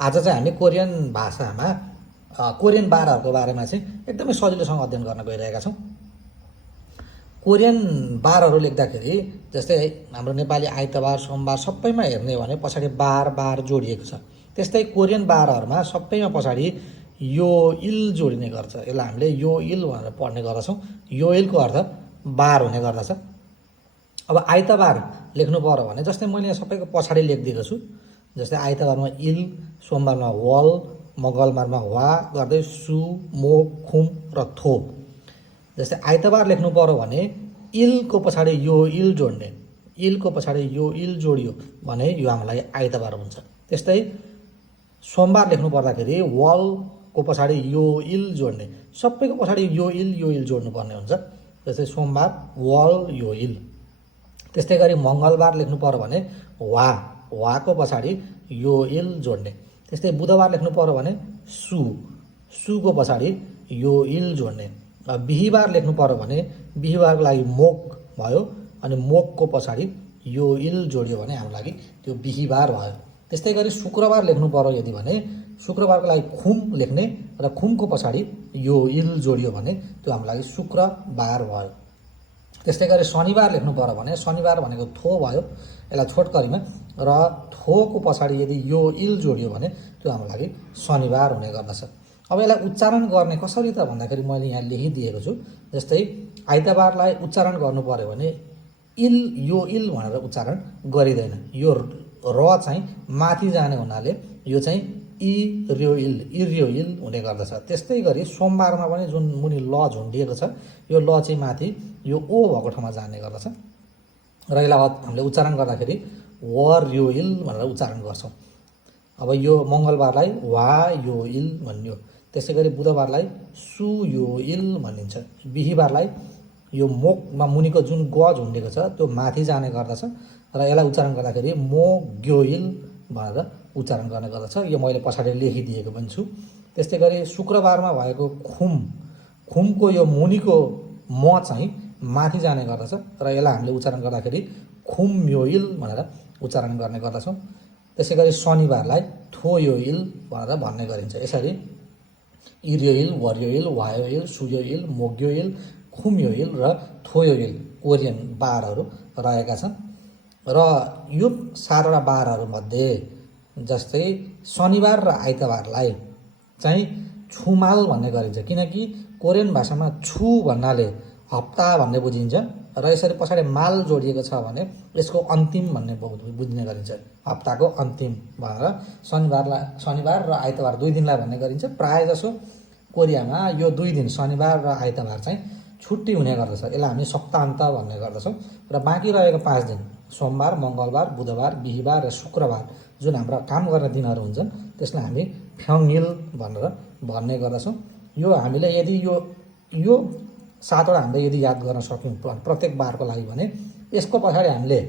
आज चाहिँ हामी कोरियन भाषामा कोरियन बारहरूको बारेमा चाहिँ एकदमै सजिलोसँग अध्ययन गर्न गइरहेका छौँ। कोरियन बारहरू लेख्दाखेरि जस्तै हाम्रो नेपाली आइतबार सोमबार सबैमा हेर्ने हो भने पछाडि बार जोडिएको छ। त्यस्तै कोरियन बारहरूमा सबैमा पछाडि यो इल जोडिने गर्छ। यसलाई हामीले यो इल भनेर पढ्ने गर्दछौँ। यो इलको अर्थ बार हुने गर्दछ। अब आइतबार लेख्नु पर्यो भने जस्तै मैले यहाँ सबैको पछाडि लेखिदिएको छु। जस्तै आइतबारमा इल, सोमबारमा वल, मङ्गलबारमा वा गर्दै सु, मो, खुम र थो। जस्तै आइतबार लेख्नु पर्यो भने इलको पछाडि यो इल जोड्ने, इलको पछाडि यो इल जोडियो भने यो हामीलाई आइतबार हुन्छ। त्यस्तै सोमबार लेख्नु पर्दाखेरि वलको पछाडि यो इल जोड्ने, सबैको पछाडि यो इल जोड्नुपर्ने हुन्छ। जस्तै सोमबार वल यो इल। त्यस्तै गरी मङ्गलबार लेख्नु पर्यो भने वाको पछाडि यो इल जोड्ने। त्यस्तै बुधबार लेख्नु पर्यो भने सुको पछाडि यो इल जोड्ने। बिहीबार लेख्नु पर्यो भने बिहीबारको लागि मोक भयो अनि मोकको पछाडि यो इल जोड्यो भने हाम्रो लागि त्यो बिहीबार भयो। त्यस्तै गरी शुक्रबार लेख्नु पर्यो यदि भने शुक्रबारको लागि खुम लेख्ने र खुमको पछाडि यो इल जोडियो भने त्यो हाम्रो लागि शुक्रबार भयो। त्यस्तै गरी शनिबार लेख्नु पर्यो भने शनिबार भनेको थो भयो यसलाई छोटकरीमा, र थोको पछाडि यदि यो इल जोडियो भने त्यो हाम्रो लागि शनिबार हुने गर्दछ। अब यसलाई उच्चारण गर्ने कसरी त भन्दाखेरि मैले यहाँ लेखिदिएको छु। जस्तै आइतबारलाई उच्चारण गर्नु पर्यो भने यो इल भनेर उच्चारण गरिँदैन। यो र चाहिँ माथि जाने हुनाले यो चाहिँ इर्यो इल हुने गर्दछ। त्यस्तै गरी सोमबारमा पनि जुन मुनि ल झुन्डिएको छ यो ल चाहिँ माथि यो ओ भएको ठाउँमा जाने गर्दछ र यसलाई हामीले उच्चारण गर्दाखेरि वर्यो इल भनेर उच्चारण गर्छौँ। अब यो मङ्गलबारलाई वा यो इल भनियो। त्यसै गरी बुधबारलाई सु यो इल भनिन्छ। बिहीबारलाई यो मोकमा मुनिको जुन ग झुन्डेको छ त्यो माथि जाने गर्दछ र यसलाई उच्चारण गर्दाखेरि मो ग्यो इल भनेर उच्चारण गर्ने गर्दछ। यो मैले पछाडि लेखिदिएको पनि छु। त्यस्तै गरी शुक्रबारमा भएको खुमको यो मुनिको म चाहिँ माथि जाने गर्दछ र यसलाई हामीले उच्चारण गर्दाखेरि खुम यो इल भनेर उच्चारण गर्ने गर्दछौँ। त्यसै गरी शनिबारलाई थो यो इल भनेर भन्ने गरिन्छ। यसरी इर्यो इल, वर्यो इल, वायो इल, सुयो इल, मोग्यो इल, खुम्यो इल र थोयो इल कोरियन बारहरू रहेका छन्। र यो 7वटा बारहरूमध्ये जस्तै शनिबार र आइतबारलाई चाहिँ छुमाल भन्ने गरिन्छ, किनकि कोरियन भाषामा छु भन्नाले हप्ता भन्ने बुझिन्छ र यसरी पछाडि माल जोडिएको छ भने यसको अन्तिम भन्ने बुझ्ने गरिन्छ। हप्ताको अन्तिम भनेर शनिबार र आइतबार 2 दिनलाई भन्ने गरिन्छ। प्रायः जसो कोरियामा यो 2 दिन शनिबार र आइतबार चाहिँ छुट्टी हुने गर्दछ। यसलाई हामी सप्ताहन्त भन्ने गर्दछौँ र बाँकी रहेको 5 दिन सोमबार, मङ्गलबार, बुधबार, बिहीबार र शुक्रबार जुन हाम्रा काम गर्ने दिनहरू हुन्छन् त्यसलाई हामी फ्यङइल भनेर भन्ने गर्दछौँ। यो हामीले यदि यो 7वटा हामीले यदि याद गर्न सक्यौँ प्रत्येक बारको लागि भने यसको पछाडि हामीले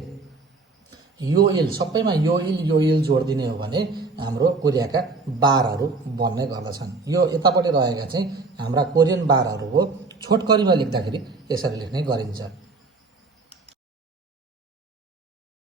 यो इल सबैमा यो इल जोडिदिने हो भने हाम्रो कोरियाका बारहरू बन्ने गर्दछन्। यो यतापट्टि रहेका चाहिँ हाम्रा कोरियन बारहरू हो। छोटकरीमा लेख्दाखेरि यसरी लेख्ने गरिन्छ।